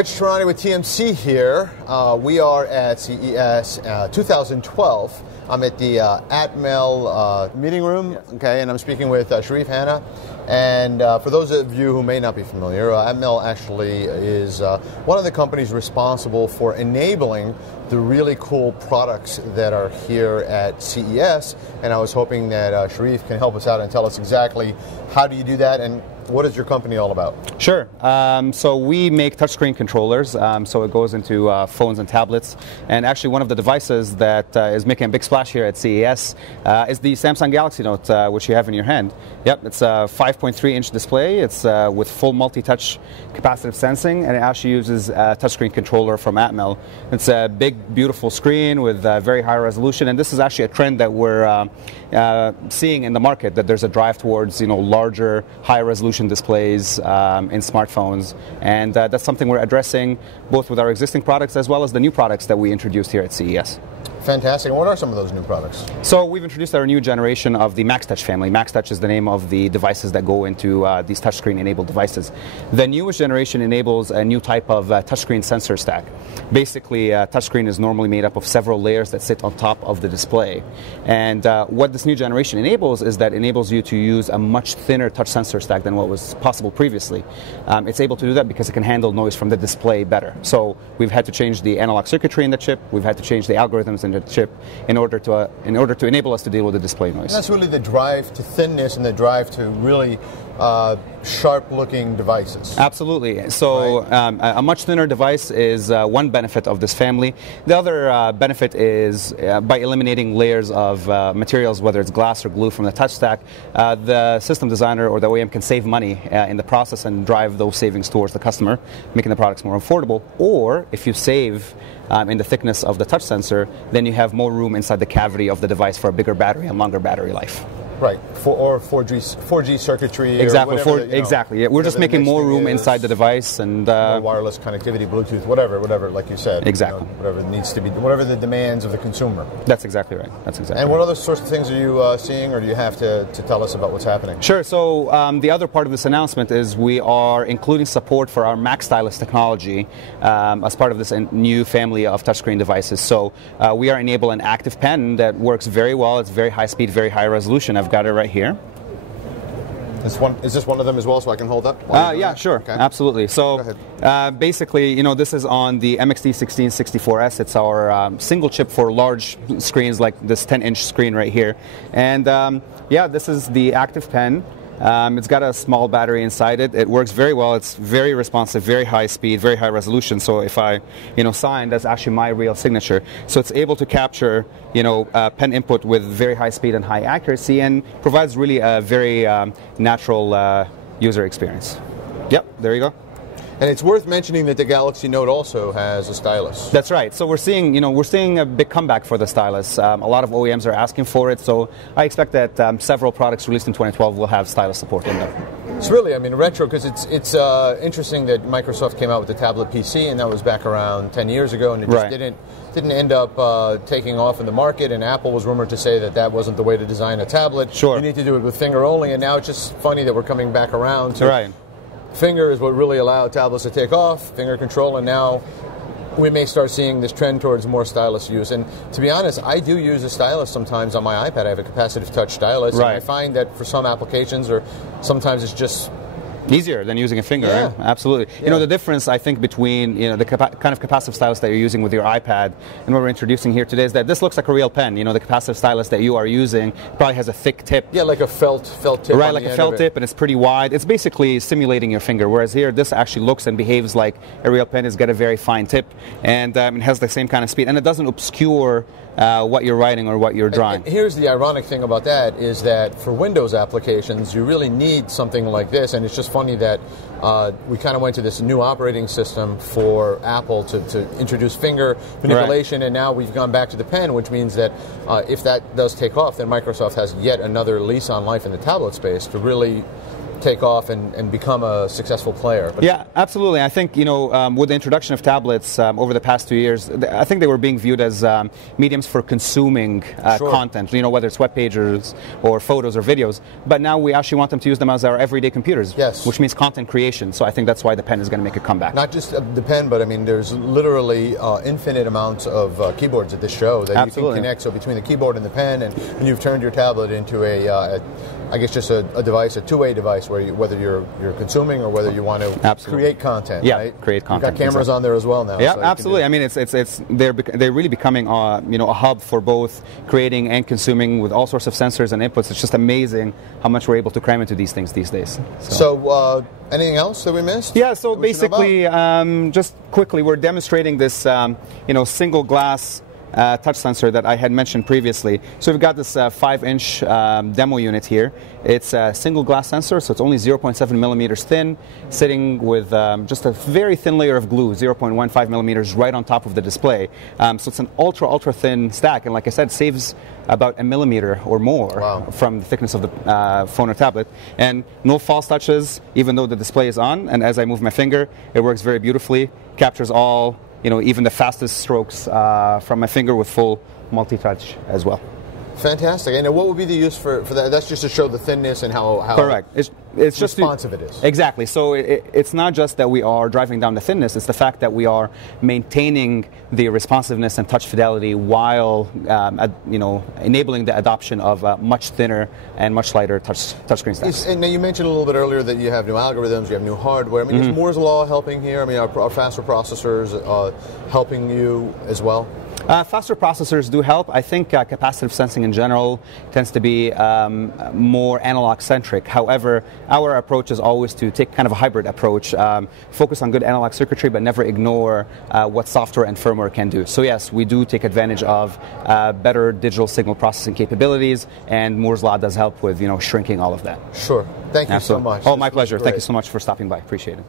Rich Tehrani with TMC here. We are at CES 2012. I'm at the Atmel meeting room, okay, and I'm speaking with Sherif, Hanna. And for those of you who may not be familiar, Atmel actually is one of the companies responsible for enabling the really cool products that are here at CES. And I was hoping that Sherif can help us out and tell us exactly how do you do that and what is your company all about? Sure. So we make touchscreen controllers. So it goes into phones and tablets. And actually one of the devices that is making a big splash here at CES is the Samsung Galaxy Note, which you have in your hand. Yep, it's a 5.3-inch display. It's with full multi-touch capacitive sensing, and it actually uses a touchscreen controller from Atmel. It's a big, beautiful screen with very high resolution, and this is actually a trend that we're seeing in the market, that there's a drive towards larger, high-resolution displays in smartphones, and that's something we're addressing both with our existing products as well as the new products that we introduced here at CES. Fantastic. And what are some of those new products? So we've introduced our new generation of the MaxTouch family. MaxTouch is the name of the devices that go into these touchscreen-enabled devices. The newest generation enables a new type of touchscreen sensor stack. Basically, a touchscreen is normally made up of several layers that sit on top of the display. And what this new generation enables is that enables you to use a much thinner touch sensor stack than what was possible previously. It's able to do that because it can handle noise from the display better. So we've had to change the analog circuitry in the chip. We've had to change the algorithms in the chip in order to enable us to deal with the display noise. And that's really the drive to thinness and the drive to really sharp-looking devices. Absolutely. So right. A much thinner device is one benefit of this family. The other benefit is by eliminating layers of materials, whether it's glass or glue from the touch stack, the system designer or the OEM can save money in the process and drive those savings towards the customer, making the products more affordable. Or if you save in the thickness of the touch sensor, then you have more room inside the cavity of the device for a bigger battery and longer battery life. Right, or 4G circuitry. Exactly, or whatever, exactly. Yeah. We're just making more room inside the device and more wireless connectivity, Bluetooth, whatever, like you said. Exactly. Whatever it needs to be, whatever the demands of the consumer. That's exactly right. That's exactly. And what other sorts of things are you seeing, or do you have to tell us about what's happening? Sure. So the other part of this announcement is we are including support for our Max Stylus technology as part of this new family of touchscreen devices. So we are enabling an active pen that works very well. It's very high speed, very high resolution. I've got it right here. Is this one of them as well, so I can hold that? Yeah, sure, okay. Absolutely. So basically, this is on the MXD1664S. It's our single chip for large screens like this 10-inch screen right here. And yeah, this is the active pen. It's got a small battery inside it. It works very well. It's very responsive, very high speed, very high resolution. So if I, sign, that's actually my real signature. So it's able to capture, pen input with very high speed and high accuracy, and provides really a very natural user experience. Yep, there you go. And it's worth mentioning that the Galaxy Note also has a stylus. That's right. So we're seeing a big comeback for the stylus. A lot of OEMs are asking for it. So I expect that several products released in 2012 will have stylus support in them. It's really, retro, because it's interesting that Microsoft came out with the tablet PC, and that was back around 10 years ago, and it just didn't end up taking off in the market. And Apple was rumored to say that wasn't the way to design a tablet. Sure. You need to do it with finger only, and now it's just funny that we're coming back around to. Right. Finger is what really allowed tablets to take off, finger control, and now we may start seeing this trend towards more stylus use. And to be honest, I do use a stylus sometimes on my iPad. I have a capacitive touch stylus, and I find that for some applications, or sometimes it's just easier than using a finger, right? Absolutely. Yeah. The difference, I think, between the kind of capacitive stylus that you're using with your iPad and what we're introducing here today is that this looks like a real pen. The capacitive stylus that you are using probably has a thick tip. Yeah, like a felt tip. Right, like a felt tip, and it's pretty wide. It's basically simulating your finger, whereas here, this actually looks and behaves like a real pen. It's got a very fine tip, and it has the same kind of speed, and it doesn't obscure what you're writing or what you're drawing. And here's the ironic thing about that is that for Windows applications, you really need something like this, and it's just funny that we kind of went to this new operating system for Apple to introduce finger manipulation, and now we've gone back to the pen, which means that if that does take off, then Microsoft has yet another lease on life in the tablet space to really take off and become a successful player. But yeah, absolutely. I think, with the introduction of tablets over the past 2 years, I think they were being viewed as mediums for consuming content, whether it's web pages or photos or videos. But now we actually want them to use them as our everyday computers, which means content creation. So I think that's why the pen is going to make a comeback. Not just the pen, but I mean, there's literally infinite amounts of keyboards at this show that you can connect. So between the keyboard and the pen, and you've turned your tablet into I guess just a device, a two-way device, whether you're consuming or whether you want to create content. Yeah, right? Create content. You've got cameras on there as well now. Yeah, so absolutely. I mean, they're really becoming a hub for both creating and consuming with all sorts of sensors and inputs. It's just amazing how much we're able to cram into these things these days. So anything else that we missed? Yeah. So basically, just quickly, we're demonstrating this single glass touch sensor that I had mentioned previously. So we've got this 5-inch demo unit here. It's a single glass sensor, so it's only 0.7 millimeters thin, sitting with just a very thin layer of glue, 0.15 millimeters, right on top of the display. So it's an ultra thin stack, and like I said, saves about a millimeter or more from the thickness of the phone or tablet. And no false touches, even though the display is on. And as I move my finger, it works very beautifully, captures all, even the fastest strokes from my finger with full multi-touch as well. Fantastic. And what would be the use for that? That's just to show the thinness and how correct. It's just responsive it is. Exactly. So it's not just that we are driving down the thinness, it's the fact that we are maintaining the responsiveness and touch fidelity while enabling the adoption of much thinner and much lighter touchscreen stacks. And you mentioned a little bit earlier that you have new algorithms, you have new hardware. I mean, is Moore's Law helping here? I mean, are faster processors helping you as well? Faster processors do help. I think capacitive sensing in general tends to be more analog-centric. However, our approach is always to take kind of a hybrid approach, focus on good analog circuitry, but never ignore what software and firmware can do. So yes, we do take advantage of better digital signal processing capabilities, and Moore's Law does help with shrinking all of that. Sure. Thank you so much. Oh, my pleasure. Thank you so much for stopping by. Appreciate it.